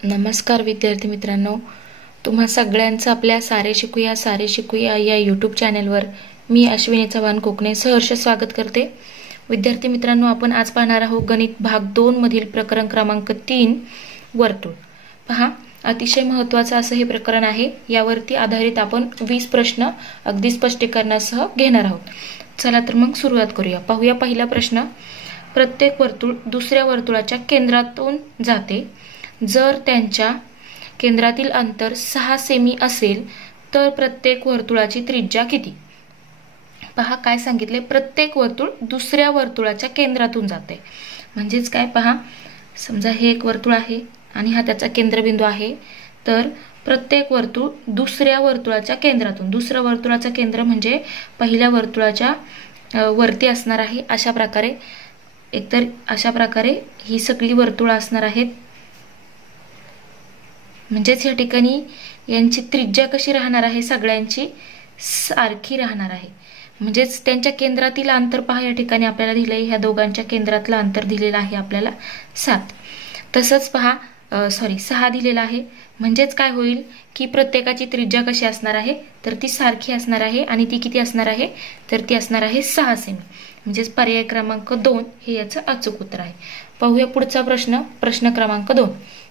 नमस्कार विद्यार्थी मित्रांनो, तुम्हा सगळ्यांचं आपल्या सारे शिकूया या यूट्यूब चॅनलवर मी अश्विनी चव्हाण कोकणे सहर्ष स्वागत करते। विद्यार्थी मित्रांनो, आपण आज पाहणार आहोत गणित भाग 2 मधील प्रकरण क्रमांक 3 वर्तुळ। पहा, अतिशय महत्त्वाचं असं हे प्रकरण आहे। यावरती आधारित आपण 20 प्रश्न अगदी स्पष्टीकरणासह घेणार आहोत। चला तर मग सुरुवात करूया। पाहूया पहिला प्रश्न। प्रत्येक वर्तुळ दुसऱ्या वर्तुळाच्या केंद्रातून जाते। जर त्यांच्या केंद्रातील अंतर 6 सेमी असेल तर प्रत्येक वर्तुळाची त्रिज्या किती? पहा काय सांगितले, प्रत्येक वर्तुळ दुसऱ्या वर्तुळाच्या केंद्रातून जाते। म्हणजेच काय, पहा समजा हे एक वर्तुळ आहे आणि हा त्याचा केंद्रबिंदू आहे। तर प्रत्येक वर्तुळ दुसऱ्या वर्तुळाच्या केंद्रातून, दुसऱ्या वर्तुळाचं केंद्र म्हणजे पहिल्या वर्तुळाच्या वरती असणार आहे। अशा प्रकारे ही सगळी वर्तुळ असणार आहेत। म्हणजेच या ठिकाणी यांची त्रिज्या कशी राहणार आहे, सगळ्यांची सारखी राहणार आहे। म्हणजेच त्यांच्या केंद्रातील अंतर पहा, या ठिकाणी आपल्याला दिलंय, ह्या दोघांच्या केंद्रातलं अंतर दिलेलं आहे आपल्याला 7। तसंच पहा 6 दिलेला आहे। म्हणजेच काय होईल की प्रत्येकाची त्रिज्या कशी असणार आहे, तर ती सारखी असणार आहे। आणि ती किती असणार आहे, तर ती असणार आहे 6 सेमी। म्हणजेच पर्याय क्रमांक 2 हे याचं अचूक उत्तर आहे। पाहूया पुढचा प्रश्न, प्रश्न क्रमांक 2।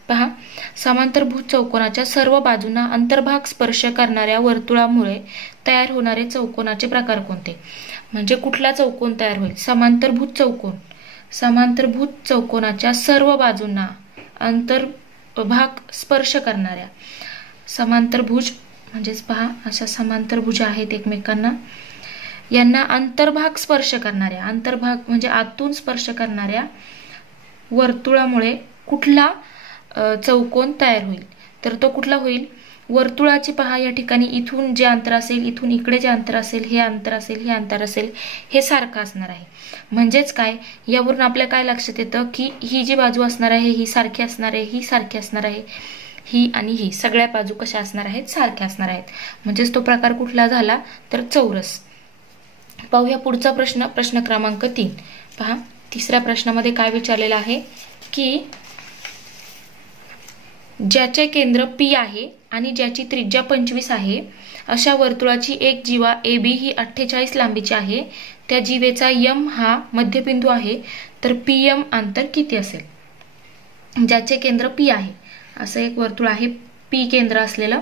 पहा, समांतरभुज चौकोनाच्या सर्व बाजूंना अंतर्भाग स्पर्श करणाऱ्या वर्तुळामुळे तयार होणारे चौकोनाचे प्रकार कोणते? म्हणजे कुठला चौकोन तयार होईल? समांतरभुज चौकोन, समांतरभुज चौकोनाच्या सर्व बाजूंना अंतर्भाग स्पर्श करणाऱ्या समांतरभुज, म्हणजेच पहा अशा समांतरभुज आहेत एकमेकांना, यांना अंतर्भाग स्पर्श करणाऱ्या, अंतर्भाग म्हणजे आतून स्पर्श करणाऱ्या वर्तुळामुळे कुठला चौकोन तयार होईल? तर तो कुठला होईल? वर्तुळाची पहा या ठिकाणी इथून जे अंतर असेल, इथून इकडे जे अंतर असेल, हे अंतर असेल, हे अंतर असेल, हे सारखं असणार आहे। म्हणजेच काय, यावरून आपल्या काय लक्षात येतं की ही जी बाजू असणार आहे ही सारखी असणार आहे, ही सारखी असणार आहे, ही आणि ही सगळ्या बाजू कशा असणार आहेत, सारख्या असणार आहेत। म्हणजेच तो प्रकार कुठला झाला, तर चौरस। पाहूया पुढचा प्रश्न, प्रश्न क्रमांक 3। पहा, तिसऱ्या प्रश्नामध्ये काय विचारलेलं आहे की ज्याचे केंद्र P आहे आणि ज्याची त्रिज्या 25 आहे अशा वर्तुळाची एक जीवा AB ही 48 लांबीची आहे। त्या जीवेचा M हा मध्यबिंदू आहे, तर PM अंतर किती असेल? ज्याचे केंद्र P आहे, असं एक वर्तुळ आहे P केंद्र असलेलं,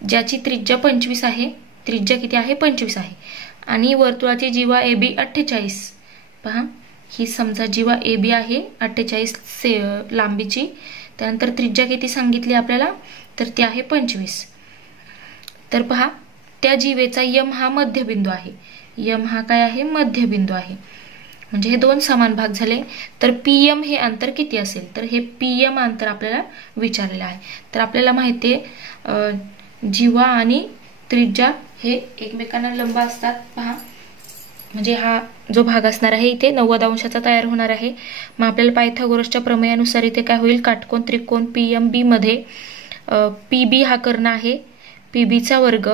ज्याची त्रिज्या 25 आहे, त्रिज्या किती आहे, 25 आहे, आणि वर्तुळाची जीवा AB 48। पहा, ही समजा जीवा AB आहे 48 लांबीची, त्यानंतर त्रिज्या किती सांगितली आपल्याला, तर ती आहे 25। तर पहा, त्या जीवेचा M हा मध्यबिंदू आहे, M हा काय आहे, मध्यबिंदू आहे। म्हणजे हे दोन समान भाग झाले। तर PM हे अंतर किती असेल, तर हे PM अंतर आपल्याला विचारलेलं आहे। तर आपल्याला माहिती आहे जीवा आणि त्रिज्या हे एकमेकांना लंब असतात। पहा, म्हणजे हा जो भाग असणार आहे इथे 90 अंशाचा तयार होणार आहे। मग आपल्याला पायथागोरसच्या प्रमेयानुसार इथे काय होईल, काटकोन त्रिकोण PMB मध्ये PB हा कर्ण आहे, PB चा वर्ग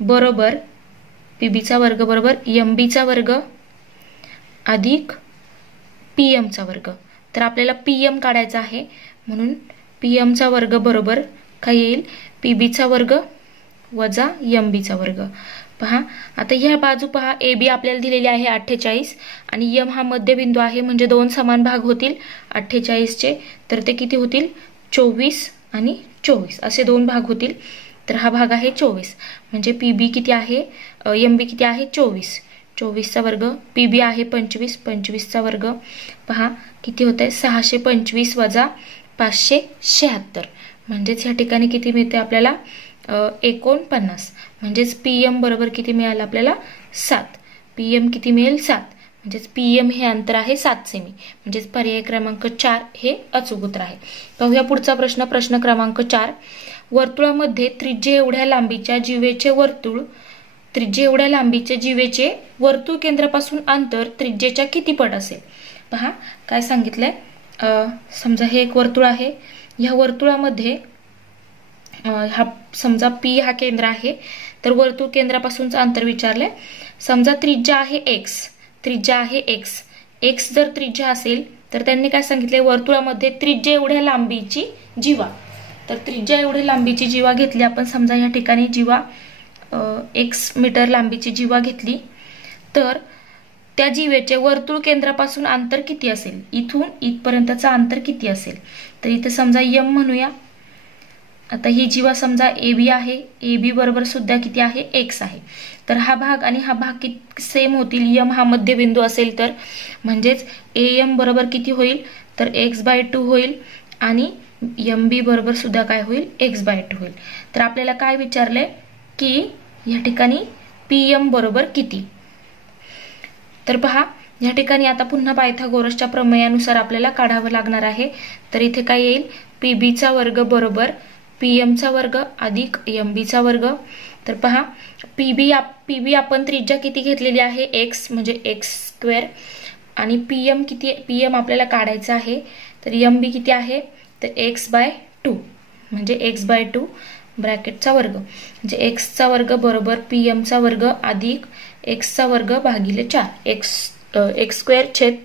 बरोबर MB चा वर्ग अधिक PM चा वर्ग। तर आपल्याला PM काढायचा आहे, म्हणून PM चा वर्ग बरोबर काय येईल, PB चा वर्ग वजा MB चा वर्ग। पहा, आता ह्या बाजू पहा, AB आपल्याला दिलेली आहे 48 आणि M हा मध्यबिंदू आहे, म्हणजे दोन समान भाग होतील 48 चे, तर ते किती होतील, 24 आणि 24 असे दोन भाग होतील। तर हा भाग आहे 24, म्हणजे PB किती आहे, MB किती आहे, 24, 24 चा वर्ग, PB आहे 25, 25 चा वर्ग। पहा किती होत आहे, 625 वजा 576, म्हणजेच या ठिकाणी किती मिळते आपल्याला, 49। म्हणजेच PM बरोबर किती मिळालं आपल्याला, 7। PM किती मिळेल, 7। म्हणजेच PM हे अंतर आहे 7 सेमी। म्हणजेच पर्याय क्रमांक 4 हे अचूक उत्तर आहे। पाहूया पुढचा प्रश्न, प्रश्न क्रमांक 4। वर्तुळामध्ये त्रिज्या एवढ्या लांबीच्या जीवेचे वर्तुळ केंद्रापासून अंतर त्रिज्येच्या किती पट असेल? पहा काय सांगितलंय, समजा हे एक वर्तुळ आहे, ह्या वर्तुळामध्ये हा समजा P हा केंद्र आहे, तर वर्तुळ केंद्रापासूनचं अंतर विचारलंय। समजा त्रिज्या आहे x जर त्रिज्या असेल तर त्यांनी काय सांगितले, वर्तुळामध्ये त्रिज्या एवढ्या लांबीची जीवा, तर त्रिज्या एवढी लांबीची जीवा घेतली आपण. समजा या ठिकाणी जीवा x मीटर लांबीची जीवा घेतली, तर त्या जीवेचे वर्तुळ केंद्रापासून अंतर किती असेल, इथून इथपर्यंतचं अंतर किती असेल. तर इथे समजा m म्हणूया. आता ही जीवा समजा AB आहे, AB बरोबर सुद्धा किती आहे, x आहे. तर हा भाग आणि हा भाग किती सेम होतील, m हा मध्यबिंदू असेल तर, म्हणजेच AM बरोबर किती होईल, तर x/2 होईल आणि MB बरोबर सुद्धा काय होईल, x/2 होईल. तर आपल्याला काय विचारले की या ठिकाणी PM बरोबर किती. तर पहा या ठिकाणी आता पुन्हा पायथागोरसच्या प्रमेयानुसार आपल्याला काढावं लागणार आहे. तर इथे काय येईल, PB चा वर्ग बरोबर PM चा वर्ग अधिक MB चा वर्ग. तर पहा PB आपण त्रिज्या किती घेतलेली आहे, x म्हणजे x² आणि PM किती, PM आपल्याला काढायचं आहे. तर MB किती आहे, तर x/2 म्हणजे x/2 ब्रॅकेटचा वर्ग म्हणजे x चा वर्ग बरोबर PM चा वर्ग अधिक x चा वर्ग भागिले 4, x² छेद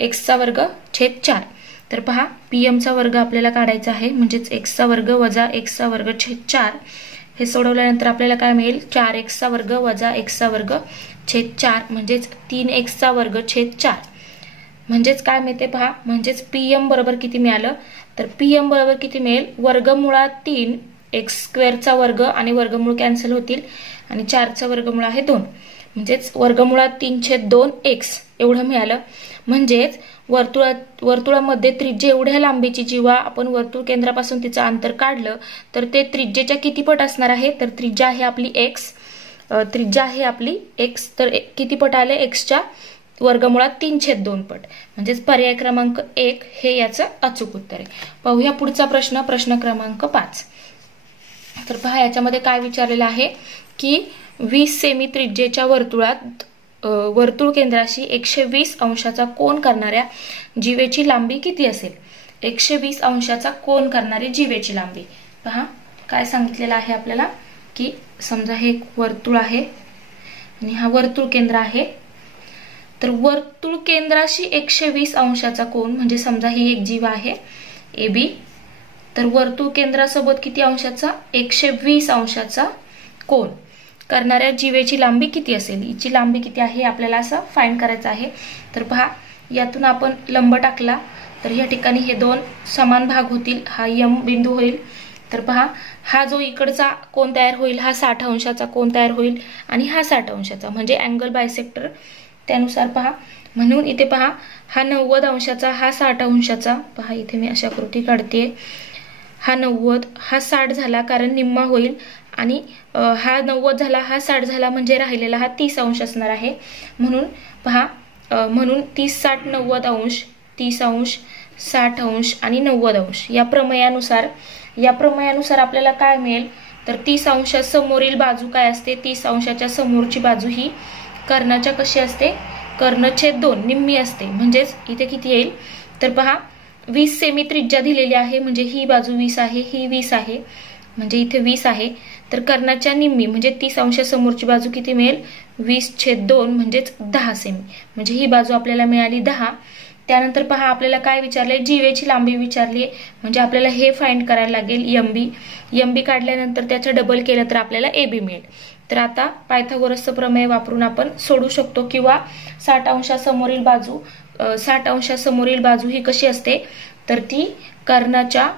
x चा वर्ग छेद 4. तर पहा PM चा वर्ग आपल्याला काढायचा आहे, म्हणजेच x चा वर्ग वजा x चा वर्ग छेद 4. हे सोडवल्यानंतर आपल्याला काय मिळेल, 4x चा वर्ग वजा x चा वर्ग छेद 4 म्हणजेच 3x चा वर्ग छेद 4. म्हणजेच काय मिळते पहा, म्हणजेच PM बरोबर किती मिळालं, तर PM बरोबर किती मिळेल, वर्गमुळात 3 x² चा वर्ग आणि वर्गमूळ कॅन्सल होतील आणि 4 चा वर्गमूळ आहे 2, म्हणजेच वर्गमुळात 3/2 x एवढं मिळालं. म्हणजेच वर्तुळामध्ये त्रिज्या एवढ्या लांबीची जीवा आपण वर्तुळ केंद्रापासून तिचं अंतर काढलं तर ते त्रिज्येच्या किती पट असणार आहे, तर त्रिज्या आहे आपली x, त्रिज्या आहे आपली x, तर किती पट आले, x च्या वर्गमुळात 3/2 पट. म्हणजेच पर्याय क्रमांक 1 हे याचं अचूक उत्तर आहे. पाहूया पुढचा प्रश्न, प्रश्न क्रमांक 5. तर पहा याच्यामध्ये काय विचारलेलं आहे की 20 सेमी त्रिज्येच्या वर्तुळात वर्तुळ केंद्राशी 120 अंशाचा कोन करणाऱ्या जीवेची लांबी किती असेल. 120 अंशाचा कोन करणारी जीवेची लांबी. पहा काय सांगितलेलं आहे आपल्याला की समजा हे एक वर्तुळ आहे आणि हा वर्तुळ केंद्र आहे. तर वर्तुळ केंद्राशी 120 अंशाचा कोन म्हणजे समजा ही एक जीवा आहे AB, तर वर्तुळ केंद्रासोबत किती अंशाचा, 120 अंशाचा कोन करणाऱ्या जीवेची लांबी किती असेल, हिची लांबी किती आहे आपल्याला असं फाइंड करायचं आहे. तर पहा यातून आपण लंब टाकला तर या ठिकाणी हे दोन समान भाग होतील, हा M बिंदू होईल. तर पहा हा जो इकडचा कोन तयार होईल हा 60 अंशाचा कोन तयार होईल आणि हा 60 अंशाचा म्हणजे अँगल बायसेक्टर त्यानुसार पहा. म्हणून इथे पहा हा 90 अंशाचा हा 60 अंशाचा, पहा इथे मी अशा कृती काढते, हा 90 हा 60 झाला कारण निम्मा होईल आणि हा 90 झाला हा 60 झाला म्हणजे राहिलेला हा 30 अंश असणार आहे. म्हणून पहा म्हणून 30 60 90 अंश, 30 अंश 60 अंश आणि 90 अंश या प्रमेयानुसार आपल्याला काय मिळेल, तर 30 अंशा समोरील बाजू काय असते, 30 अंशाच्या समोरची बाजू ही कर्णाच्या कशी असते, कर्ण/2 निम्मी असते. म्हणजेच इथे किती येईल, तर पहा 20 सेमी त्रिज्या दिलेली आहे म्हणजे ही बाजू 20 आहे, ही 20 आहे म्हणजे इथे 20 आहे. तर कर्णाच्या निम्मी म्हणजे 30 अंश समोरची बाजू किती मिळेल, 20/2 म्हणजेच 10 सेमी म्हणजे ही बाजू आपल्याला मिळाली 10. त्यानंतर पहा आपल्याला काय विचारलंय, जीवेची लांबी विचारली आहे म्हणजे आपल्याला हे फाइंड करायला लागेल MB काढल्यानंतर त्याचं डबल केलं तर आपल्याला AB मिळेल. तर आता पायथागोरसचं प्रमेय वापरून आपण सोडू शकतो किंवा 60 अंशासमोरील बाजू ही कशी असते, तर ती कर्णाच्या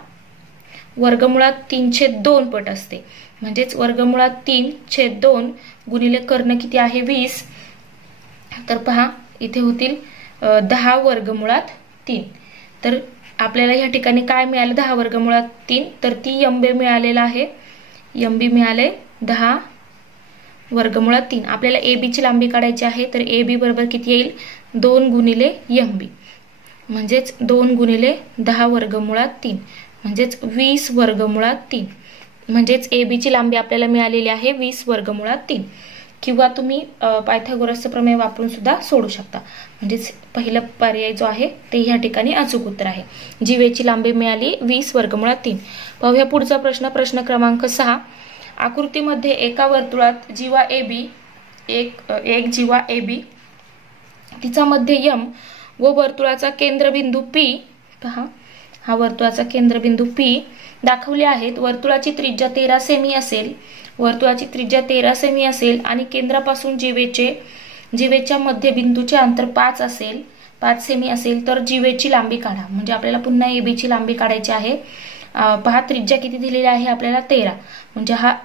वर्गमुळात 3/2 पट असते. म्हणजेच वर्गमुळात 3/2 गुणिले कर्ण किती आहे 20. तर पहा इथे होतील 10 वर्गमुळात 3. तर आपल्याला या ठिकाणी काय मिळालं, 10 वर्गमुळात 3, तर ती MB मिळालेला आहे, MB मिळाले 10 वर्गमुळात 3. आपल्याला AB ची लांबी काढायची आहे तर AB बरोबर किती येईल, 2 गुणिले MB म्हणजेच 2 गुणिले 10 वर्गमुळात 3 म्हणजेच 20 वर्गमुळात 3. म्हणजेच AB ची लांबी आपल्याला मिळालेली आहे 20 वर्गमुळात 3. किंवा तुम्ही पायथागोरसचं प्रमेय वापरून सुद्धा सोडू शकता. म्हणजेच पहिला पर्याय जो आहे ते ह्या ठिकाणी अचूक उत्तर आहे. जीवेची लांबी मिळाली 20 वर्गमुळात 3. पाहूया पुढचा प्रश्न, प्रश्न क्रमांक 6. आकृतीमध्ये एका वर्तुळात जीवा AB एक जीवा AB तिचा मध्य M व वर्तुळाचा केंद्रबिंदू P, पहा हा वर्तुळाचा केंद्रबिंदू P दाखवले आहेत. वर्तुळाची त्रिज्या 13 सेमी असेल, वर्तुळाची त्रिज्या 13 सेमी असेल आणि केंद्रापासून जीवेच्या मध्यबिंदूचे अंतर 5 असेल, 5 सेमी असेल, तर जीवेची लांबी काढा. म्हणजे आपल्याला पुन्हा AB ची लांबी काढायची आहे. पहा त्रिज्या किती दिलेली आहे आपल्याला 13, म्हणजे हा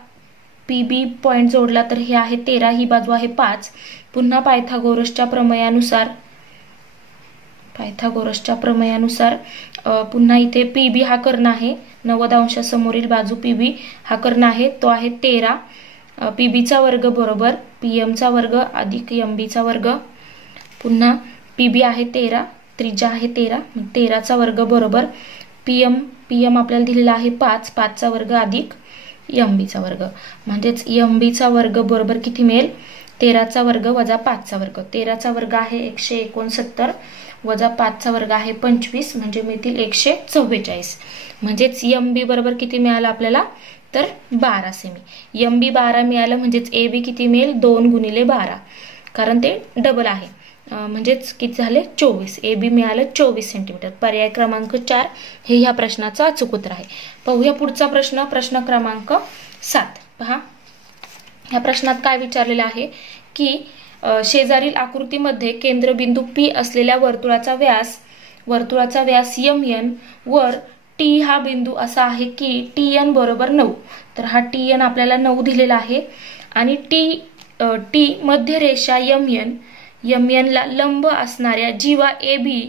PB पॉइंट जोडला तर हे आहे 13, ही बाजू आहे 5. पुन्हा पायथागोरसच्या प्रमेयानुसार पुन्हा इथे PB हा कर्ण आहे, 90 अंशासमोरील बाजू PB हा कर्ण आहे, तो आहे 13. PB चा वर्ग बरोबर PM चा वर्ग अधिक MB चा वर्ग. पुन्हा PB आहे 13, त्रिज्या आहे 13, 13 चा वर्ग बरोबर PM आपल्याला दिलेला आहे 5, 5 चा वर्ग अधिक MB चा वर्ग. म्हणजेच MB चा वर्ग बरोबर किती मिळेल? 13 चा वर्ग वजा 5 चा वर्ग. 13 चा वर्ग आहे 169 वजा 5 चा वर्ग आहे 25, म्हणजे मिळतील 144. म्हणजेच MB बरोबर किती मिळालं आपल्याला? तर 12 सेमी. MB 12 मिळालं, म्हणजेच AB किती मिळेल? 2 गुणिले 12, कारण ते डबल आहे. म्हणजेच किती झाले? 24. AB मिळालं 24 सेंटीमीटर. पर्याय क्रमांक 4 हे ह्या प्रश्नाचं अचूक उत्तर आहे. पाहूया पुढचा प्रश्न, प्रश्न क्रमांक 7. पहा ह्या प्रश्नात काय विचारलेलं आहे की शेजारील आकृतीमध्ये केंद्रबिंदू P असलेल्या वर्तुळाचा व्यास MN वर T हा बिंदू असा आहे की TN बरोबर 9. तर हा TN आपल्याला 9 दिलेला आहे आणि T मध्यरेषा MN ला लंब असणाऱ्या जीवा AB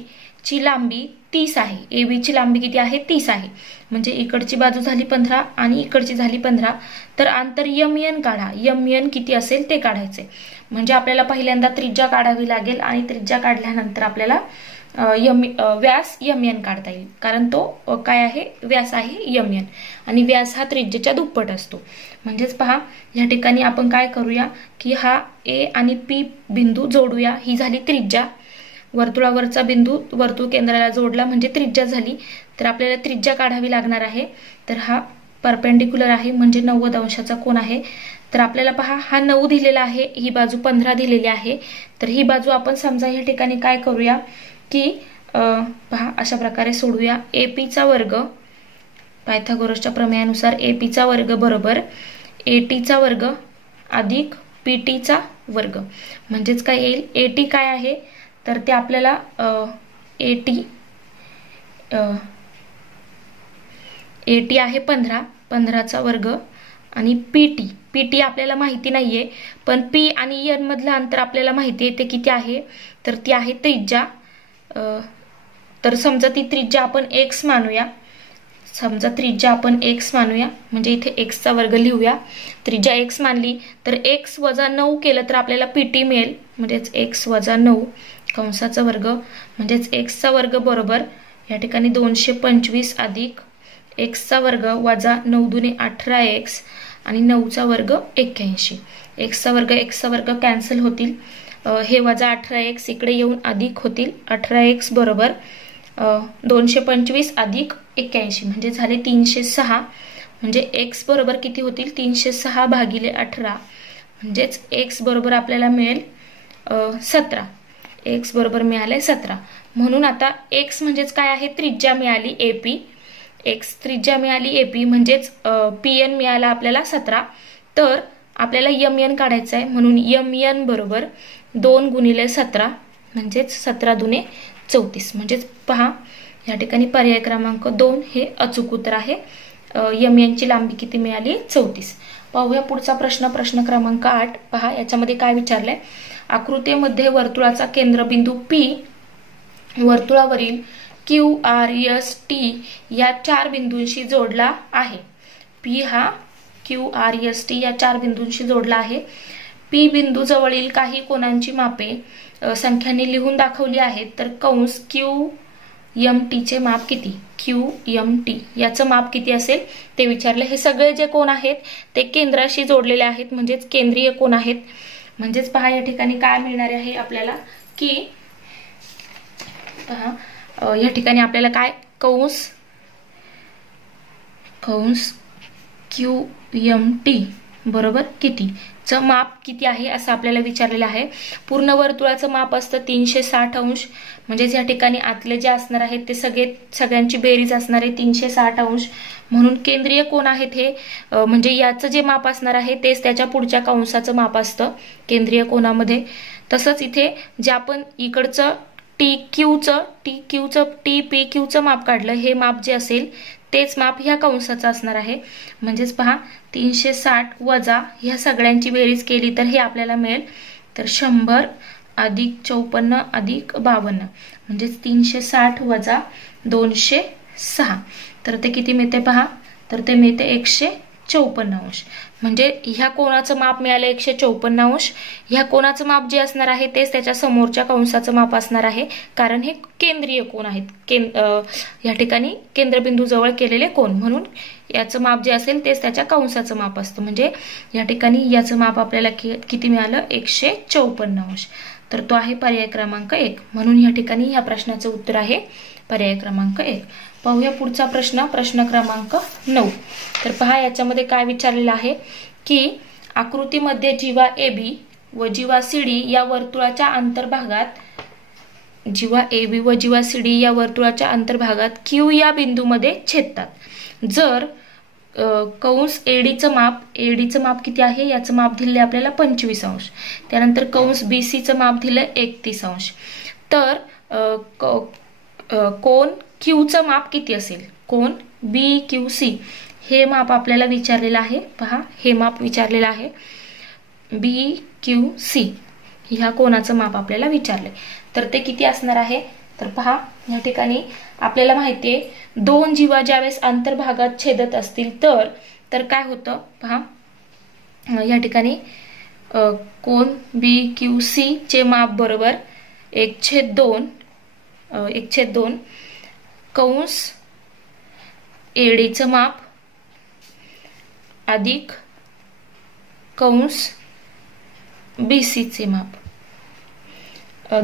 ची लांबी 30 आहे. AB ची लांबी किती आहे? 30 आहे. म्हणजे इकडची बाजू झाली 15 आणि इकडची झाली 15. तर अंतर MN काढा. MN किती असेल ते काढायचे. म्हणजे आपल्याला पहिल्यांदा त्रिज्या काढावी लागेल आणि त्रिज्या काढल्यानंतर आपल्याला व्यास MN काढता येईल, कारण तो काय आहे? व्यास आहे MN आणि व्यास हा त्रिज्येच्या दुप्पट असतो. म्हणजेच पहा या ठिकाणी आपण काय करूया की हा A आणि P बिंदू जोडूया. ही झाली त्रिज्या. वर्तुळावरचा बिंदू वर्तुळ केंद्राला जोडला म्हणजे त्रिज्या झाली. तर आपल्याला त्रिज्या काढावी लागणार आहे. तर हा परपेंडिक्युलर आहे, म्हणजे 90 अंशाचा कोन आहे. तर आपल्याला पहा हा 9 दिलेला आहे, ही बाजू 15 दिलेली आहे. तर ही बाजू आपण समजा या ठिकाणी काय करूया की पहा अशा प्रकारे सोडूया. AP चा वर्ग पायथागोरसच्या प्रमेयानुसार AP चा वर्ग बरोबर AT चा वर्ग अधिक PT चा वर्ग. म्हणजेच काय येईल? AT काय आहे? तर ते आपल्याला AT आहे 15 चा वर्ग आणि PT आपल्याला माहिती नाहीये, पण P आणि N मधलं अंतर आपल्याला माहिती आहे ते किती आहे? तर ती आहे त्रिज्या. तर समजा ती त्रिज्या आपण x मानूया. म्हणजे इथे x चा वर्ग लिहूया. त्रिज्या x मानली तर x वजा 9 केलं तर आपल्याला PT मिळेल. म्हणजेच x वजा 9 कंसाचा वर्ग, म्हणजेच x चा वर्ग बरोबर या ठिकाणी 225 अधिक x चा वर्ग वजा 9 दुने 18x आणि 9 चा वर्ग 81. x चा वर्ग कॅन्सल होतील. हे वजा 18x इकडे येऊन अधिक होतील. 18x बरोबर 225 अधिक 81 म्हणजे झाले 306. म्हणजे x बरोबर किती होतील? 306 भागिले 18. म्हणजेच x बरोबर आपल्याला मिळेल 17. x बरोबर मिळाले 17. म्हणून आता x म्हणजेच काय आहे? त्रिज्या मिळाली AP. x त्रिज्या मिळाली AP म्हणजेच PN मिळाला आपल्याला 17. तर आपल्याला MN काढायचं आहे, म्हणून MN बरोबर 2 गुणिले 17 म्हणजेच 17 दुने 34. म्हणजेच पहा या ठिकाणी पर्याय क्रमांक 2 हे अचूक उत्तर आहे. MN ची लांबी किती मिळाली? 34. पाहूया पुढचा प्रश्न, प्रश्न क्रमांक 8. पहा याच्यामध्ये काय विचारलंय? आकृतीमध्ये वर्तुळाचा केंद्रबिंदू P वर्तुळावरील QRST या 4 बिंदूंशी जोडला आहे. P हा QRST या 4 बिंदूंशी जोडला आहे. P बिंदू जवळील काही कोनांची मापे संख्यांनी लिहून दाखवली आहेत. तर कंस QMT चे माप किती? QMT याचं माप किती असेल ते विचारले. हे सगळे जे कोन आहेत ते केंद्राशी जोडलेले आहेत, म्हणजेच केंद्रीय कोन आहेत. म्हणजेच पहा या ठिकाणी काय मिळणार आहे आपल्याला की पहा या ठिकाणी आपल्याला काय कंस QMT बरोबर किती? चं माप किती आहे असं आपल्याला विचारलेलं आहे. पूर्ण वर्तुळाचं माप असतं 360 अंश, म्हणजेच या ठिकाणी आतले जे असणार आहेत ते सगळ्यांची बेरीज असणार आहे 360 अंश. म्हणून केंद्रीय कोण आहेत हे म्हणजे याचं जे माप असणार आहे तेच त्याच्या पुढच्या कंसाचं माप असतं केंद्रीय कोणामध्ये. तसंच इथे जे आपण इकडचं टी पी क्यूचं माप काढलं, हे माप जे असेल तेच माप ह्या कंसाचं असणार आहे. म्हणजेच पहा 360 वजा ह्या सगळ्यांची बेरीज केली तर हे आपल्याला मिळेल तर 100 अधिक 54 अधिक 52, म्हणजेच 360 वजा 206. तर ते किती मिळते पहा, तर ते मिळते 154 अंश. म्हणजे ह्या कोणाचं माप मिळालं 154 अंश. ह्या कोणाचं माप जे असणार आहे तेच त्याच्या समोरच्या कंसाचं माप असणार आहे, कारण हे केंद्रीय कोण आहेत, या ठिकाणी केंद्रबिंदू जवळ केलेले कोण, म्हणून याचं माप जे असेल तेच त्याच्या कंसाचं माप असतं. म्हणजे या ठिकाणी याचं माप आपल्याला किती मिळालं 154 अंश. तर तो आहे पर्याय क्रमांक 1. म्हणून या ठिकाणी ह्या प्रश्नाचं उत्तर आहे पर्याय क्रमांक 1. पाहूया पुढचा प्रश्न, प्रश्न क्रमांक 9. तर पहा याच्यामध्ये काय विचारलेलं आहे की आकृतीमध्ये जीवा AB व जीवा CD या वर्तुळाच्या अंतर्भागात Q या बिंदूमध्ये छेदतात. जर कंस एडीचं माप किती आहे, याचं माप दिले आपल्याला 25 अंश. त्यानंतर कंस BCचं माप दिलं 31 अंश. तर कोन क्यूचं माप किती असेल, कोन BQC हे माप आपल्याला विचारलेलं आहे. पहा हे माप विचारलेलं आहे BQC, ह्या कोणाचं माप आपल्याला विचारले. तर ते किती असणार आहे, तर पहा या ठिकाणी आपल्याला माहिती आहे 2 जीवा ज्यावेळेस अंतर्भागात छेदत असतील तर काय होतं पहा, या ठिकाणी कोन BQC चे माप बरोबर 1/2 कंस एडीचं माप अधिक कंस BCचे माप.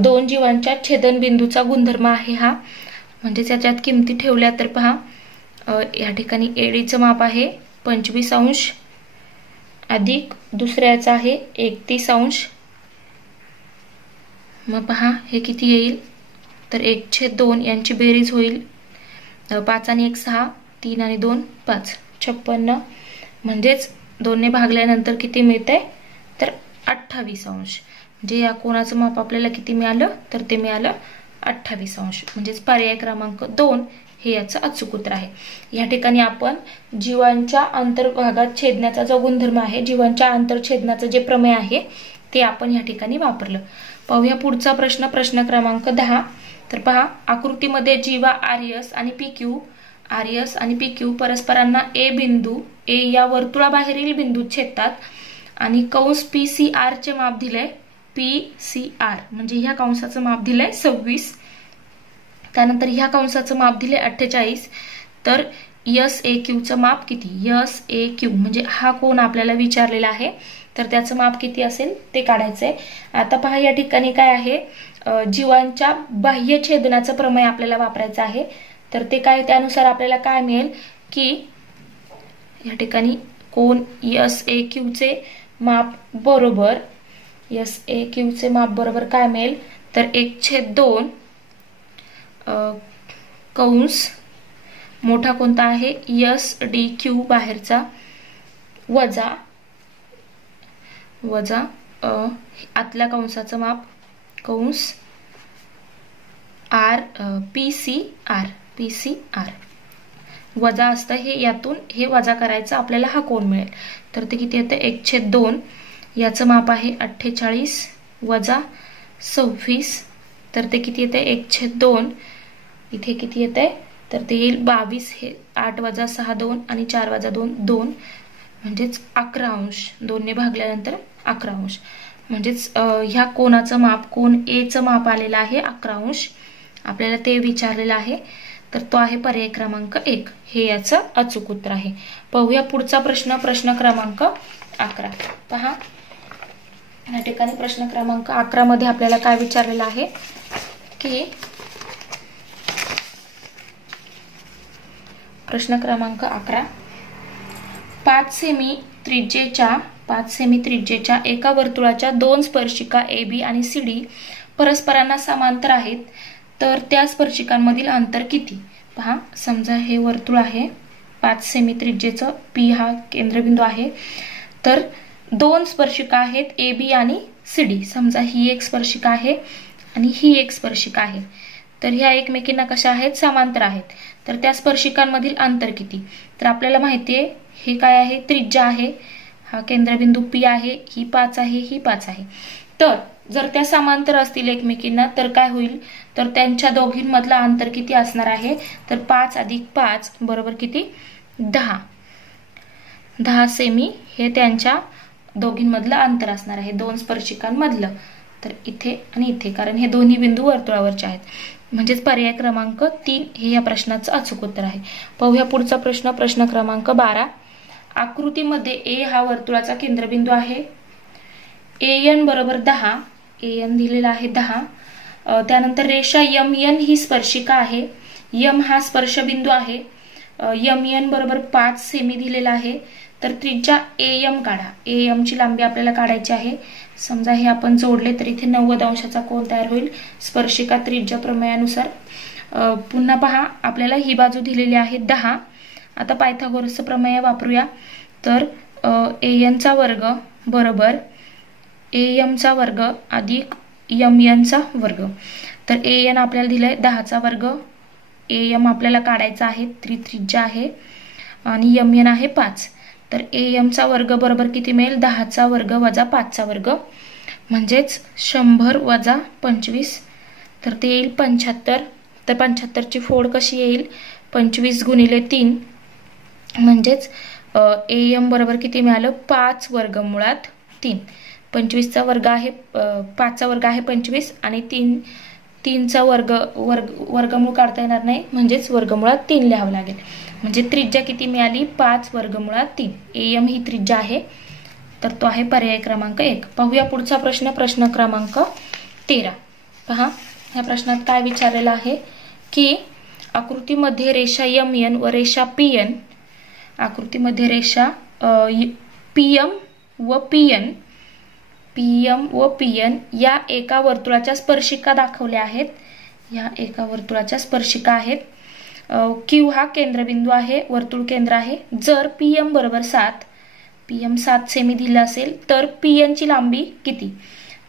2 जीवांच्या छेदनबिंदूचा गुणधर्म आहे हा. म्हणजे त्याच्यात किमती ठेवल्या तर पहा या ठिकाणी एडीचं माप आहे 25 अंश अधिक दुसऱ्याचं आहे 31 अंश. मग पहा हे किती येईल, तर 1/2 यांची बेरीज होईल 5 आणि 1 6, 3 आणि 2 5, 56. म्हणजेच 2 ने भागल्यानंतर किती मिळतंय, तर 28 अंश. म्हणजे या कोणाचं माप आपल्याला किती मिळालं, तर ते मिळालं 28 अंश. म्हणजेच पर्याय क्रमांक 2 हे याचं अचूक उत्तर आहे. या ठिकाणी आपण जीवांच्या अंतर्भागात छेदण्याचा जो गुणधर्म आहे, जीवांच्या आंतरछेदनाचं जे प्रमेय आहे ते आपण या ठिकाणी वापरलं. पाहूया पुढचा प्रश्न, प्रश्न क्रमांक 10. तर पहा आकृतीमध्ये जीवा आर्यस आणि PQ परस्परांना A या वर्तुळाबाहेरील बिंदूत छेदतात आणि कंस PCR चे माप दिलंय PCR, म्हणजे ह्या कंसाचं माप दिलंय 26. त्यानंतर ह्या कंसाचं माप दिले 48. तर SAQचं माप किती, SAQ म्हणजे हा कोण आपल्याला विचारलेला आहे, तर त्याचं माप किती असेल ते काढायचंय. आता पहा या ठिकाणी काय आहे, जीवांच्या बाह्य छेदनाचं प्रमेय आपल्याला वापरायचं आहे. तर ते काय, त्यानुसार आपल्याला काय मिळेल की या ठिकाणी कोण SAQचे माप बरोबर काय मिळेल, तर 1/2 कंस मोठा कोणता आहे SDQ बाहेरचा वजा आतल्या कंसाचं माप कंस PCR वजा असतं हे, यातून हे वजा करायचं आपल्याला हा कोण मिळेल. तर ते किती येतं 1/2 याचं माप आहे 48 वजा 26. तर ते किती येते 1/2 इथे किती येते, तर ते येईल 22. हे 8 वजा 6 2 आणि 4 वजा 2 2, म्हणजेच 11 अंश. 2 ने भागल्यानंतर 11 अंश. म्हणजेच ह्या कोणाचं माप, कोण Aचं माप आलेलं आहे 11 अंश. आपल्याला ते विचारलेलं आहे. तर तो आहे पर्याय क्रमांक 1, हे याचं अचूक उत्तर आहे. पाहूया पुढचा प्रश्न, प्रश्न क्रमांक 11. पहा या ठिकाणी प्रश्न क्रमांक 11 मध्ये आपल्याला काय विचारलेलं आहे की प्रश्न क्रमांक 11, 5 सेमी त्रिज्येच्या 5 सेमी त्रिज्येच्या एका वर्तुळाच्या 2 स्पर्शिका AB आणि CD परस्परांना समांतर आहेत, तर त्या स्पर्शिकांमधील अंतर किती? पहा, समजा हे वर्तुळ आहे, 5 सेमी त्रिज्येचं, P हा केंद्रबिंदू आहे, तर 2 स्पर्शिका आहेत AB आणि CD. समजा ही एक स्पर्शिका आहे आणि ही एक स्पर्शिका आहे, तर ह्या एकमेकींना कशा आहेत? समांतर आहेत. तर त्या स्पर्शिकांमधील अंतर किती? तर आपल्याला माहिती आहे हे काय आहे? त्रिज्या आहे. हा केंद्रबिंदू P आहे, ही 5 आहे, ही 5 आहे. तर जर त्या समांतर असतील एकमेकींना तर काय होईल? तर त्यांच्या दोघींमधला अंतर किती असणार आहे? तर 5 अधिक 5 बरोबर किती? 10. 10 सेमी हे त्यांच्या दोघींमधलं अंतर असणार आहे, 2 स्पर्शिकांमधलं. तर इथे आणि इथे, कारण हे दोन्ही बिंदू वर्तुळावरचे आहेत. म्हणजेच पर्याय क्रमांक 3 हे या प्रश्नाचं अचूक उत्तर आहे. पाहूया पुढचा प्रश्न, प्रश्न क्रमांक 12. आकृतीमध्ये A हा वर्तुळाचा केंद्रबिंदू आहे. AN बरोबर 10, AN दिलेला आहे 10. त्यानंतर रेषा MN ही स्पर्शिका आहे. M हा स्पर्शबिंदू आहे. MN बरोबर 5 सेमी दिलेला आहे. तर त्रिज्या AM काढा. AM ची लांबी आपल्याला काढायची आहे. समजा हे आपण जोडले तर इथे 90 अंशाचा कोन तयार होईल स्पर्शिका त्रिज्या प्रमेयानुसार. पुन्हा पहा, आपल्याला ही बाजू दिलेली आहे 10. आता पायथागोरसचं प्रमेय वापरूया. तर AN चा वर्ग बरोबर AM चा वर्ग अधिक MN चा वर्ग. तर AN आपल्याला दिलंय 10 चा वर्ग, AM आपल्याला काढायचा आहे, त्रिज्या आहे, आणि MN आहे 5. तर AM चा वर्ग बरोबर किती मिळेल? 10 चा वर्ग वजा 5 चा वर्ग, म्हणजेच 100 वजा 25, तर ते येईल 75. तर 75 ची फोड कशी येईल? 25 गुणिले 3, म्हणजेच AM बरोबर किती मिळालं? 5 वर्गमुळात 3. 25 चा वर्ग आहे, 5 चा वर्ग आहे 25, आणि 3 चा वर्गमूळ काढता येणार नाही, म्हणजेच वर्गमुळात 3 लिहावं लागेल. म्हणजे त्रिज्या किती मिळाली? 5 वर्गमुळात 3. AM ही त्रिज्या आहे, तर तो आहे पर्याय क्रमांक 1. पाहूया पुढचा प्रश्न, प्रश्न क्रमांक 13. पहा, ह्या प्रश्नात काय विचारलेलं आहे की आकृतीमध्ये रेषा MN व रेषा PN, आकृतीमध्ये रेषा PM व PN या एका वर्तुळाच्या स्पर्शिका दाखवल्या आहेत. या एका वर्तुळाच्या स्पर्शिका आहेत. Q हा केंद्रबिंदू आहे, वर्तुळ केंद्र आहे. जर PM बरोबर 7, PM 7 सेमी दिलं असेल तर PN ची लांबी किती?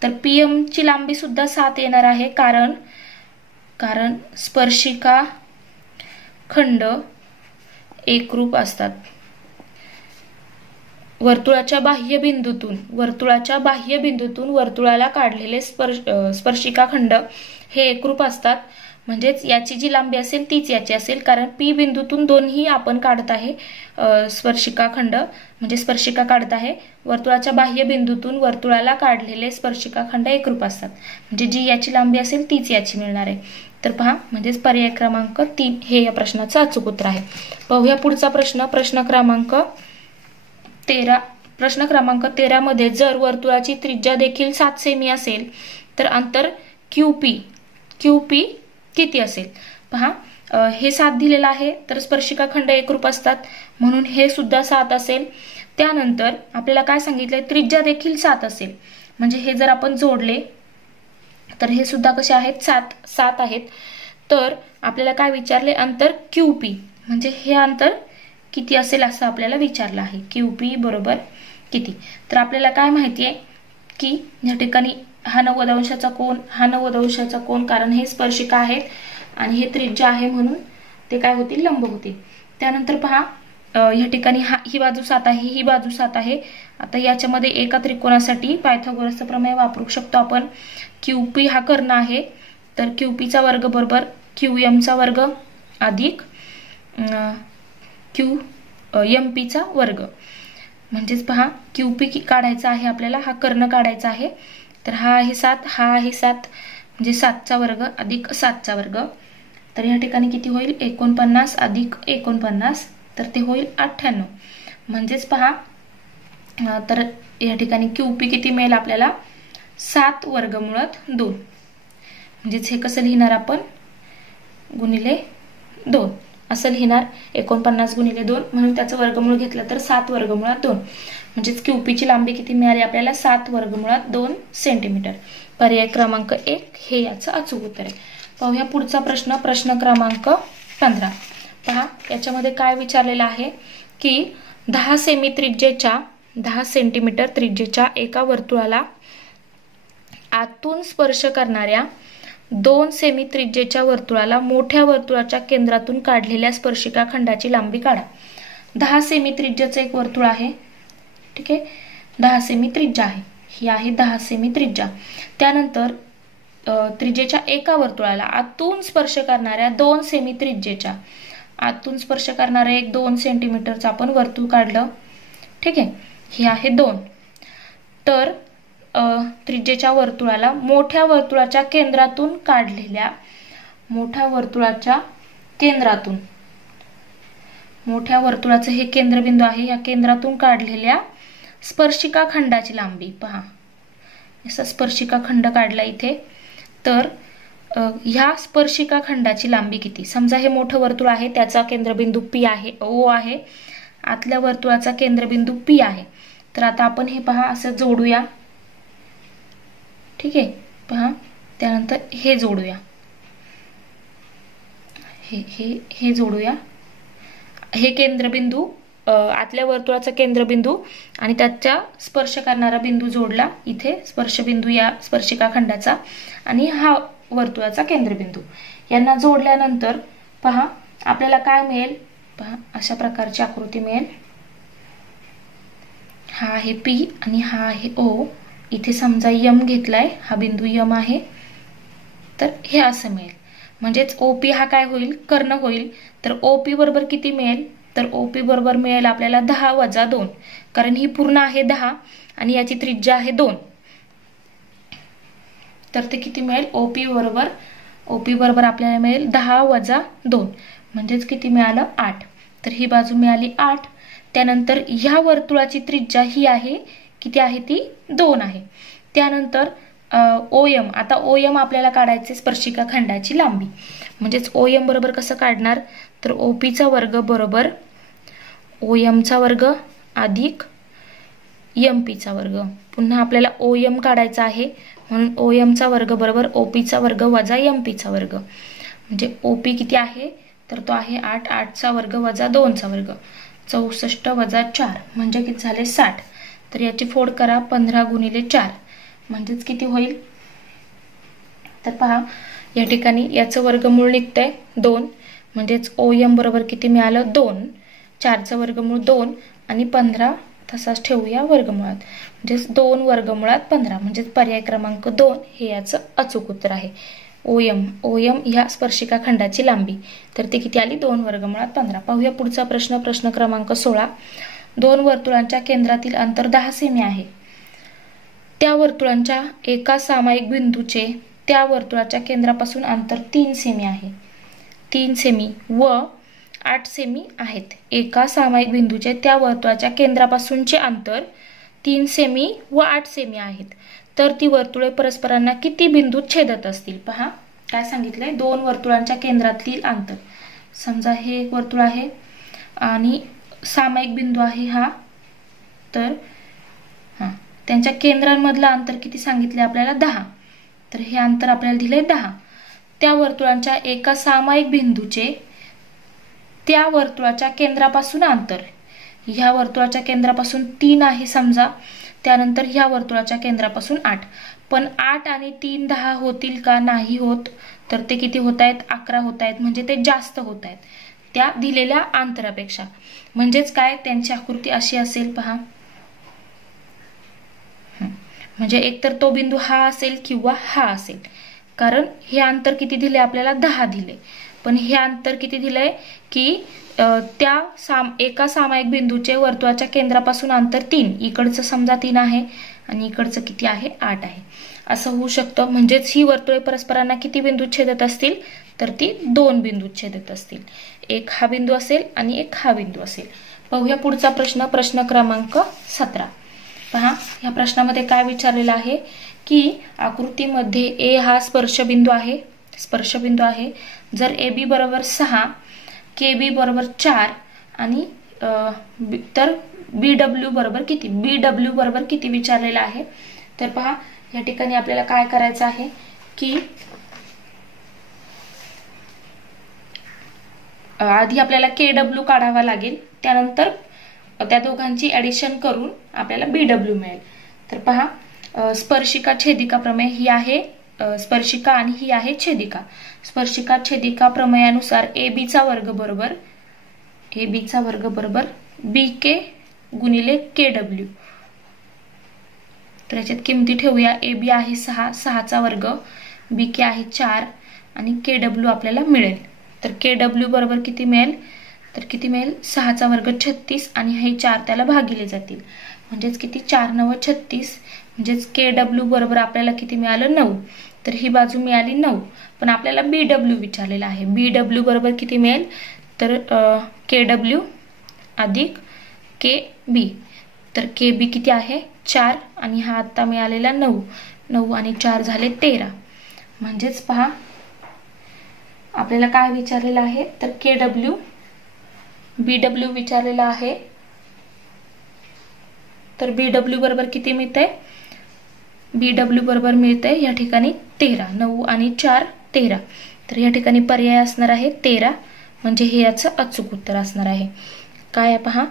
तर PM ची लांबी सुद्धा 7 येणार आहे, कारण स्पर्शिका खंड एकरूप असतात. वर्तुळाच्या बाह्य बिंदूतून वर्तुळाला काढलेले स्पर्शिका खंड हे एकरूप असतात. म्हणजेच याची जी लांबी असेल तीच याची असेल, कारण P बिंदूतून दोन्ही आपण काढत आहे स्पर्शिका खंड, म्हणजे स्पर्शिका काढत आहे. वर्तुळाच्या बाह्य बिंदूतून वर्तुळाला काढलेले स्पर्शिका खंड एकरूप असतात, म्हणजे जी याची लांबी असेल तीच याची मिळणार आहे. तर पहा, म्हणजेच पर्याय क्रमांक 3 हे या प्रश्नाचं अचूक उत्तर आहे. पाहूया पुढचा प्रश्न, प्रश्न क्रमांक 13. प्रश्न क्रमांक 13 मध्ये जर वर्तुळाची त्रिज्या देखील 7 सेमी असेल तर अंतर QP किती असेल? पहा, हे 7 दिलेलं आहे, तर स्पर्शिका खंड एकरूप असतात, म्हणून हे सुद्धा 7 असेल. त्यानंतर आपल्याला काय सांगितलंय? त्रिज्या देखील 7 असेल, म्हणजे हे जर आपण जोडले तर हे सुद्धा कसे आहेत? 7 आहेत. तर आपल्याला काय विचारले? अंतर QP, म्हणजे हे अंतर किती असेल असं आपल्याला विचारलं आहे. QP बरोबर किती? तर आपल्याला काय माहिती आहे की या ठिकाणी हा 90 अंशाचा कोन, हा 90 अंशाचा कोन, कारण हे स्पर्शिका आहेत आणि हे त्रिज्या आहे, म्हणून ते काय होतील? लंब होतील. त्यानंतर पहा, या ठिकाणी ही बाजू 7 आहे, ही बाजू 7 आहे. आता याच्यामध्ये एका त्रिकोणासाठी पायथागोरसचं प्रमेय वापरू शकतो आपण. QP हा कर्ण आहे, तर QP चा वर्ग बरोबर QM चा वर्ग अधिक QMP चा वर्ग. म्हणजेच पहा, QP काढायचा आहे आपल्याला, हा कर्ण काढायचा आहे. तर हा आहे 7, हा आहे 7, म्हणजे 7 चा वर्ग अधिक 7 चा वर्ग. तर या ठिकाणी किती होईल? 49 अधिक 49, तर ते होईल 98. म्हणजेच पहा, तर या ठिकाणी QP किती मिळेल आपल्याला? 7 वर्गमुळात 2. म्हणजेच हे कसं लिहिणार आपण? गुणिले 2 असं लिहिणार 49 गुणिले 2 म्हणून त्याचं वर्गमूळ घेतलं तर 7 वर्गमुळात 2 म्हणजेच क्यूपीची लांबी किती मिळाली आपल्याला 7 वर्गमुळात 2 सेंटीमीटर. पर्याय क्रमांक 1 हे याचं अचूक उत्तर आहे. पाहूया पुढचा प्रश्न, प्रश्न क्रमांक 15. पहा याच्यामध्ये काय विचारलेलं आहे की 10 सेमी त्रिज्येच्या 10 सेंटीमीटर त्रिज्येच्या एका वर्तुळाला आतून स्पर्श करणाऱ्या 2 सेमी त्रिज्येच्या वर्तुळाला मोठ्या वर्तुळाच्या केंद्रातून काढलेल्या स्पर्शिका खंडाची लांबी काढा. 10 सेमी त्रिज्याचं एक वर्तुळ आहे, ठीक आहे, 10 सेमी त्रिज्या आहे, ही आहे 10 सेमी त्रिज्या. त्यानंतर त्रिज्येच्या एका वर्तुळाला आतून स्पर्श करणाऱ्या 2 सेमी त्रिज्येच्या, आतून स्पर्श करणारे एक 2 सेंटीमीटरचं आपण वर्तुळ काढलं, ठीक आहे, हे आहे 2. तर त्रिज्येच्या वर्तुळाला मोठ्या वर्तुळाच्या केंद्रातून काढलेल्या, मोठ्या वर्तुळाच्या केंद्रातून, मोठ्या वर्तुळाचं हे केंद्रबिंदू आहे, या केंद्रातून काढलेल्या स्पर्शिका खंडाची लांबी. पहा असा स्पर्शिका खंड काढला इथे. तर ह्या स्पर्शिका खंडाची लांबी किती? समजा हे मोठं वर्तुळ आहे, त्याचा केंद्रबिंदू पी आहे, ओ आहे, आतल्या वर्तुळाचा केंद्रबिंदू पी आहे. तर आता आपण हे पहा असं जोडूया, ठीक आहे. पहा त्यानंतर हे जोडूया, हे जोडूया. हे केंद्रबिंदू आतल्या वर्तुळाचा केंद्रबिंदू आणि त्याच्या स्पर्श करणारा बिंदू जोडला इथे, स्पर्शबिंदू या स्पर्शिका खंडाचा, आणि हा वर्तुळाचा केंद्रबिंदू, यांना जोडल्यानंतर पहा आपल्याला काय मिळेल. पहा अशा प्रकारची आकृती मिळेल. हा आहे पी आणि हा आहे ओ. इथे समजा यम घेतलाय, हा बिंदू यम आहे, तर हे असं मिळेल. म्हणजेच ओपी हा काय होईल, कर्ण होईल. तर ओपी बरोबर किती मिळेल, तर ओपी बरोबर मिळेल आपल्याला 10 वजा 2, कारण ही पूर्ण आहे 10 आणि याची त्रिज्या आहे 2. तर ते किती मिळेल, ओपी बरोबर आपल्याला मिळेल 10 वजा 2, म्हणजेच किती मिळालं 8. तर ही बाजू मिळाली 8. त्यानंतर ह्या वर्तुळाची त्रिज्या ही आहे, किती आहे ती 2 आहे. त्यानंतर ओएम, आता ओएम आपल्याला काढायचे स्पर्शिका खंडाची लांबी. म्हणजेच ओएम बरोबर कसं काढणार, तर ओपीचा वर्ग बरोबर ओएमचा वर्ग अधिक एमपीचा वर्ग. पुन्हा आपल्याला ओएम काढायचा आहे, म्हणून ओएमचा वर्ग बरोबर ओपीचा वर्ग वजा एमपीचा वर्ग. म्हणजे ओपी किती आहे, तर तो आहे 8, 8चा वर्ग वजा 2चा वर्ग, 64 वजा 4 म्हणजे किती झाले 60. तर याची फोड करा, 15 गुणिले 4 म्हणजेच किती होईल. तर पहा या ठिकाणी याचं वर्गमूळ निघतंय 2, म्हणजेच ओएम बरोबर किती मिळालं 2, 4चं वर्गमूळ 2 आणि 15 तसाच ठेवूया वर्गमुळात, म्हणजेच 2 वर्गमुळात 15, म्हणजेच पर्याय क्रमांक 2 हे याचं अचूक उत्तर आहे. ओएम ह्या स्पर्शिका खंडाची लांबी, तर ती किती आली 2 वर्गमुळात 15. पाहूया पुढचा प्रश्न, प्रश्न क्रमांक 16. 2 वर्तुळांच्या केंद्रातील अंतर 10 सेमी आहे. त्या वर्तुळांच्या एका सामायिक बिंदूचे त्या वर्तुळाच्या केंद्रापासून अंतर 3 सेमी आहे. 3 सेमी व 8 सेमी आहेत. एका सामायिक बिंदूचे त्या वर्तुळाच्या केंद्रापासूनचे अंतर 3 सेमी व 8 सेमी आहेत. तर ती वर्तुळे परस्परांना किती बिंदूत छेदत असतील. पहा काय सांगितलंय, 2 वर्तुळांच्या केंद्रातील अंतर. समजा हे एक वर्तुळ आहे आणि सामायिक बिंदू आहे हा, तर त्यांच्या केंद्रांमधलं अंतर किती सांगितले आपल्याला 10. तर हे अंतर आपल्याला दिले 10. त्या वर्तुळांच्या एका सामायिक बिंदूचे त्या वर्तुळाच्या केंद्रापासून अंतर, ह्या वर्तुळाच्या केंद्रापासून 3 आहे समजा, त्यानंतर ह्या वर्तुळाच्या केंद्रापासून 8. पण 8 आणि 3 10 होतील का, नाही होत. तर ते किती होत आहेत, 11 होत आहेत, म्हणजे ते जास्त होत आहेत त्या दिलेल्या अंतरापेक्षा. म्हणजेच काय, त्यांची आकृती अशी असेल. पहा म्हणजे एकतर तो बिंदू हा असेल किंवा हा असेल, कारण हे अंतर किती दिले आपल्याला 10 दिले, पण हे अंतर किती दिलंय की त्या एका सामायिक बिंदूचे वर्तुळाच्या केंद्रापासून अंतर 3, इकडचं समजा 3 आहे आणि इकडचं किती आहे 8 आहे, असं होऊ शकतं. म्हणजेच ही वर्तुळे परस्परांना किती बिंदूत छेदत असतील, तर ती 2 बिंदूत छेदत असतील. एक हा बिंदू असेल आणि एक हा बिंदू असेल. पाहूया पुढचा प्रश्न, प्रश्न क्रमांक 17. पहा या प्रश्नामध्ये काय विचारलेलं आहे की आकृतीमध्ये ए हा स्पर्शबिंदू आहे, जर AB बरोबर 6 KB बरोबर 4 आणि तर BW बरोबर किती, BW बरोबर किती विचारलेला आहे. तर पहा या ठिकाणी आपल्याला काय करायचं आहे की आधी आपल्याला KW काढावा लागेल, त्यानंतर त्या दोघांची ऍडिशन करून आपल्याला BW मिळेल. तर पहा स्पर्शिका छेदिका प्रमेय ही आहे स्पर्शिका आणि ही आहे छेदिका. स्पर्शिका छेदिका प्रमेयानुसार AB चा वर्ग बरोबर BK गुणिले KW. तर याच्यात किमती ठेवूया. AB आहे 6, 6चा वर्ग, BK आहे 4 आणि KW आपल्याला मिळेल. तर KW बरोबर किती मिळेल, तर किती मिळेल 6चा वर्ग 36 आणि हे 4 त्याला भागिले जातील, म्हणजेच किती 4 9 36, म्हणजेच KW बरोबर आपल्याला किती मिळालं 9. तर ही बाजू मिळाली 9, पण आपल्याला BW विचारलेला आहे. BW बरोबर किती मिळेल, तर KW अधिक KB. तर KB किती आहे 4 आणि हा आता मिळालेला 9, 9 आणि 4 झाले 13. म्हणजेच पहा आपल्याला काय विचारलेलं आहे, तर BW विचारलेला आहे. तर BW बरोबर किती मिळते, BW बरोबर मिळते या ठिकाणी 13, 9 आणि 4 13. तर या ठिकाणी पर्याय असणार आहे 13, म्हणजे हे याचं अचूक उत्तर असणार आहे. काय पहा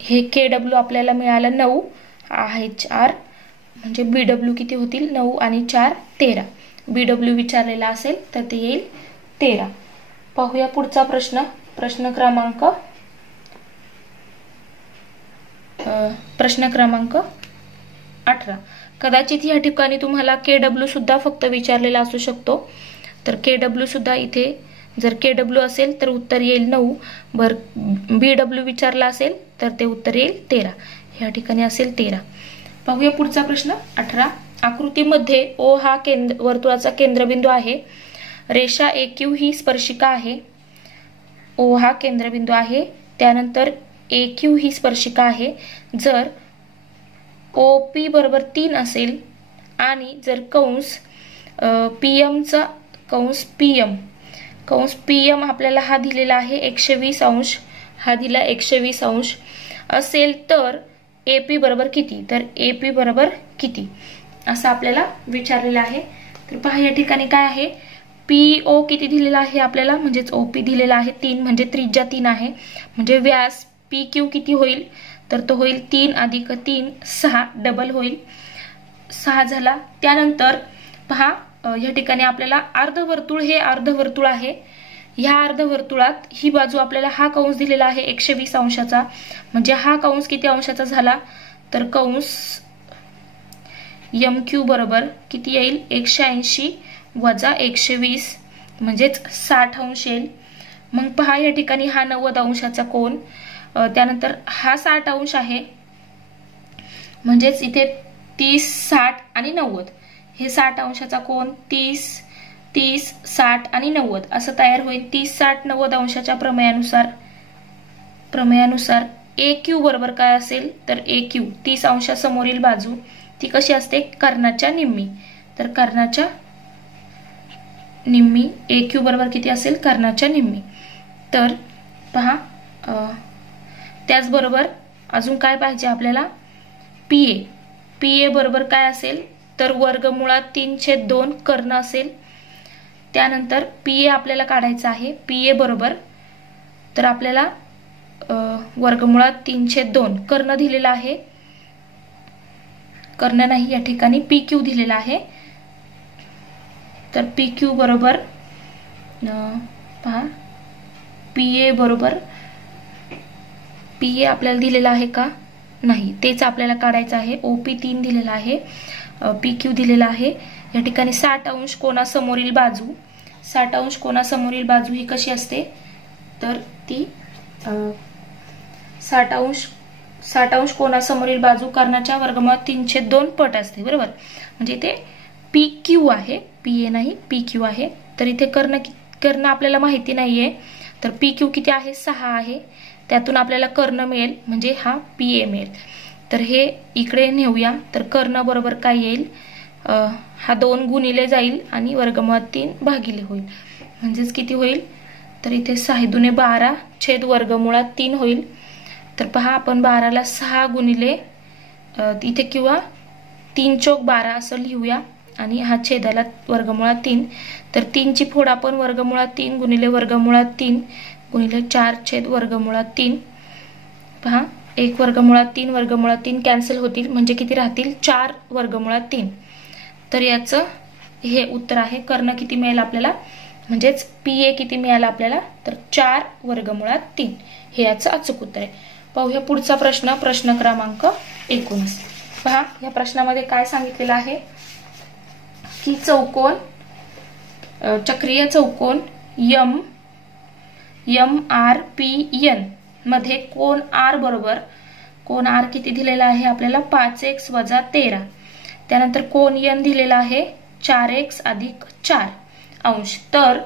हे KW आपल्याला मिळालं 9 आहे 4, म्हणजे BW किती होतील 9 आणि 4 13. BW विचारलेला असेल तर ते येईल 13. पाहूया पुढचा प्रश्न. प्रश्न क्रमांक 18. कदाचित या ठिकाणी तुम्हाला KW सुद्धा फक्त विचारलेला असू शकतो. तर KW सुद्धा इथे जर KW असेल तर उत्तर येईल 9, BW विचारला असेल तर ते उत्तर येईल 13. या ठिकाणी असेल 13. पाहूया पुढचा प्रश्न 18. आकृतीमध्ये O हा वर्तुळाचा केंद्रबिंदू आहे. रेषा AQ ही स्पर्शिका आहे. O हा केंद्रबिंदू आहे, त्यानंतर AQ ही स्पर्शिका आहे. जर OP बरोबर 3 असेल आणि जर कंस PM आपल्याला हा दिलेला आहे 120 अंश, हा दिला 120 अंश असेल तर AP बरोबर किती, तर AP बरोबर किती असं आपल्याला विचारलेलं आहे. तर पहा या ठिकाणी काय आहे, PO किती दिलेला आहे आपल्याला, म्हणजेच OP दिलेला आहे 3, म्हणजे त्रिज्या 3 आहे. म्हणजे व्यास PQ किती होईल, तर तो होईल 3 अधिक 3 6, डबल होईल 6 झाला. त्यानंतर पहा या ठिकाणी आपल्याला अर्धवर्तुळ, हे अर्धवर्तुळ आहे. ह्या अर्धवर्तुळात ही बाजू आपल्याला हा कंस दिलेला आहे 120 अंशाचा, म्हणजे हा कंस किती अंशाचा झाला, तर कंस MQ बरोबर किती येईल 180 वजा 120, म्हणजेच 60 अंश येईल. मग पहा या ठिकाणी हा 90 अंशाचा कोन, त्यानंतर हा 60 अंश आहे, म्हणजेच इथे 30 60 आणि 90 हे 60 अंशाचा कोन 30 30 60 आणि 90 असं तयार होईल. 30 60 90 अंशाच्या प्रमेयानुसार AQ बरोबर काय असेल, तर AQ 30 अंशासमोरील बाजू ती कशी असते, कर्णाच्या निम्मी. तर कर्णाच्या निम्मी AQ बरोबर किती असेल, कर्णाच्या निम्मी. तर पहा त्याचबरोबर अजून काय पाहिजे आपल्याला, PA बरोबर काय असेल, तर वर्गमुळात 3/2 कर्ण असेल. त्यानंतर PA आपल्याला काढायचा आहे. PA बरोबर तर आपल्याला वर्गमुळात 3/2 कर्ण दिलेला आहे, कर्ण नाही या ठिकाणी PQ दिलेला आहे. तर PQ बरोबर पहा PA बरोबर PA आपल्याला दिलेला आहे का, नाही, तेच आपल्याला काढायचं आहे. OP 3 दिलेला आहे, PQ दिलेला आहे. या ठिकाणी 60 अंश कोणासमोरील बाजू, 60 अंश कोणासमोरील बाजू ही कशी असते, तर ती 60 अंश कोणासमोरील बाजू कर्णाच्या वर्गमुळात 3/2 पट असते, बरोबर. म्हणजे इथे PQ आहे, PA नाही PQ आहे. तर इथे कर्ण आपल्याला माहिती नाहीये, तर PQ किती आहे 6 आहे, त्यातून आपल्याला कर्ण मिळेल, म्हणजे हा PA मिळेल. तर हे इकडे नेऊया. तर कर्ण बरोबर काय येईल, हा 2 गुणिले जाईल आणि वर्गमुळात 3 भागिले होईल, म्हणजेच किती होईल तर इथे 6 दुने 12 छेद वर्गमुळात 3 होईल. तर पहा आपण 12ला 6 गुणिले इथे किंवा 3 चौक 12 असं लिहूया आणि हा छेदाला वर्गमुळात 3. तर 3 ची फोड आपण वर्गमुळात 3 गुणिले वर्गमुळात 3 गुणिले 4 छेद वर्गमुळात 3. पहा 1 वर्गमुळात 3 वर्गमुळात 3 कॅन्सल होतील म्हणजे किती राहतील 4 वर्गमुळात 3. तर याचं हे उत्तर आहे. कर्ण किती मिळेल आपल्याला म्हणजेच PA किती मिळाला आपल्याला तर 4 वर्गमुळात 3 हे याचं अचूक उत्तर आहे. पाहूया पुढचा प्रश्न, प्रश्न क्रमांक 19. पहा या प्रश्नामध्ये काय सांगितलेलं आहे की चौकोन चक्रीय चौकोन MRPN मध्ये कोन R बरोबर कोन R किती दिलेला आहे आपल्याला 5x - 13. त्यानंतर कोन N दिलेला आहे 4x + 4 अंश. तर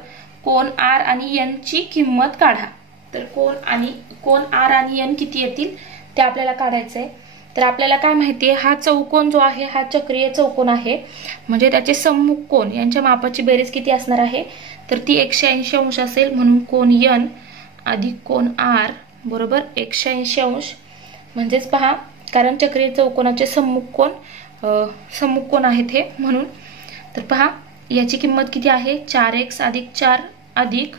कोन R आणि N ची किंमत काढा. तर कोन R आणि N किती येतील ते आपल्याला काढायचे आहे. तर आपल्याला काय माहिती आहे हा चौकोन जो आहे हा चक्रीय चौकोन आहे म्हणजे त्याचे सम्मुख कोन यांच्या मापाची बेरीज किती असणार आहे तर ती 180 अंश असेल. म्हणून कोन N अधिक कोन R बरोबर 180 अंश. म्हणजेच पहा कारण चक्रीय चौकोनाचे सम्मुख कोन आहेत हे म्हणून. तर पहा याची किंमत किती आहे 4x + 4 अधिक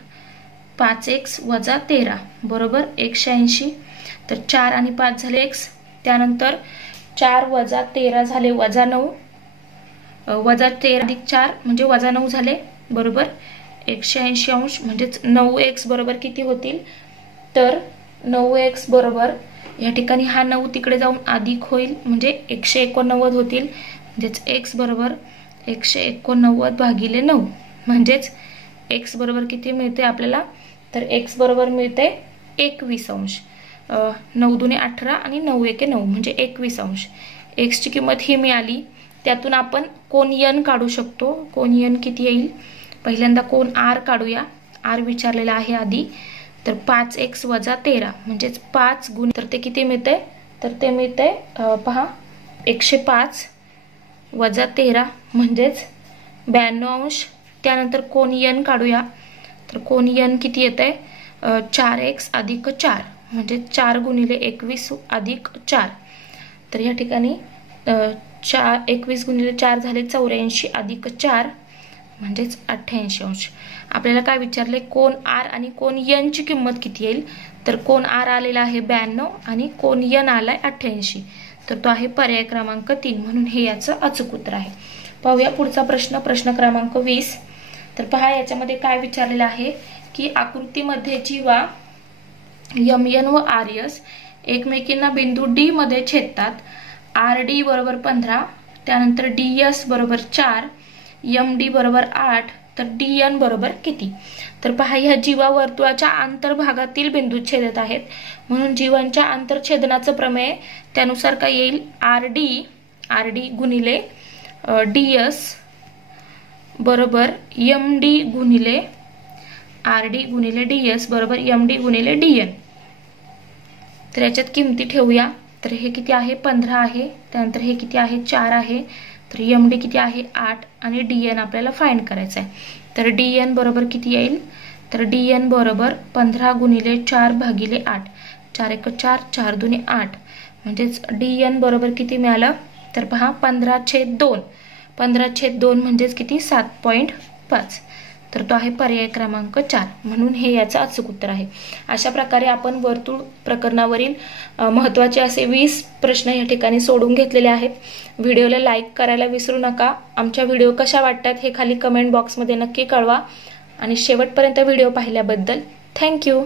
5x - 13 बरोबर 180. तर 4 आणि 5 झाले x. त्यानंतर 4 - 13 झाले -9 -13 अधिक 4 म्हणजे -9 झाले बरोबर 180 अंश. म्हणजेच 9x बरोबर किती होतील तर 9x बरोबर या ठिकाणी हा 9 तिकडे जाऊन अधिक होईल म्हणजे 189 होतील. म्हणजेच x बरोबर 189 भागिले 9 म्हणजेच x बरोबर किती मिळते आपल्याला तर x बरोबर मिळते 21 अंश. 9 दुने 18 आणि 9 एके 9 म्हणजे 21 अंश. x ची किंमत ही मिळाली. त्यातून आपण कोन N काढू शकतो. कोन N किती येईल पहिल्यांदा कोन R काढूया. R विचारलेला आहे आधी. तर 5x - 13 म्हणजेच 5 गुण तर ते किती मिळते तर ते मिळते पहा 105 - 13 म्हणजेच 92 अंश. त्यानंतर कोन N काढूया. तर कोन N किती येते 4x + 4 म्हणजे 4 गुणिले 21 अधिक 4. तर या ठिकाणी 21 गुणिले 4 झाले 84 अधिक 4 म्हणजेच 88 अंश. आपल्याला काय विचारले कोन R आणि कोन N ची किंमत किती येईल तर कोन R आलेला आहे 92 आणि कोन N आलाय 88. तर तो आहे पर्याय क्रमांक 3 म्हणून हे याचं अचूक उत्तर आहे. पाहूया पुढचा प्रश्न, प्रश्न क्रमांक 20. तर पहा याच्यामध्ये काय विचारलेलं आहे की आकृतीमध्ये जीवा MN व RS एकमेकींना बिंदू D मध्ये छेदतात. RD बरोबर 15 त्यानंतर DS बरोबर 4 MD बरोबर 8 तर DN बरोबर किती. तर पहा ह्या जीवा वर्तुळाच्या अंतर्भागातील बिंदू छेदत आहेत म्हणून जीवांच्या आंतरछेदनाचं प्रमेय त्यानुसार काय येईल RD गुणिले DS बरोबर MD गुणिले RD गुणिले DS बरोबर MD गुणिले DN. तर याच्यात किमती ठेवूया. तर हे किती आहे 15 आहे. त्यानंतर हे किती आहे 4 आहे. तर MD किती आहे 8 आणि DN आपल्याला फाइंड करायचं आहे. तर DN बरोबर किती येईल तर DN बरोबर 15 गुणिले 4 भागिले 8 4 × 4 4 दुने 8 म्हणजेच DN बरोबर किती मिळालं तर पहा 15/2 15/2 म्हणजेच किती 7.5. तर तो आहे पर्याय क्रमांक 4 म्हणून हे याचं अचूक उत्तर आहे. अशा प्रकारे आपण वर्तुळ प्रकरणावरील महत्त्वाचे असे 20 प्रश्न या ठिकाणी सोडून घेतलेले आहेत. व्हिडिओला लाईक करायला विसरू नका. आमच्या व्हिडिओ कशा वाटतात हे खाली कमेंट बॉक्समध्ये नक्की कळवा आणि शेवटपर्यंत व्हिडिओ पाहिल्याबद्दल थँक्यू.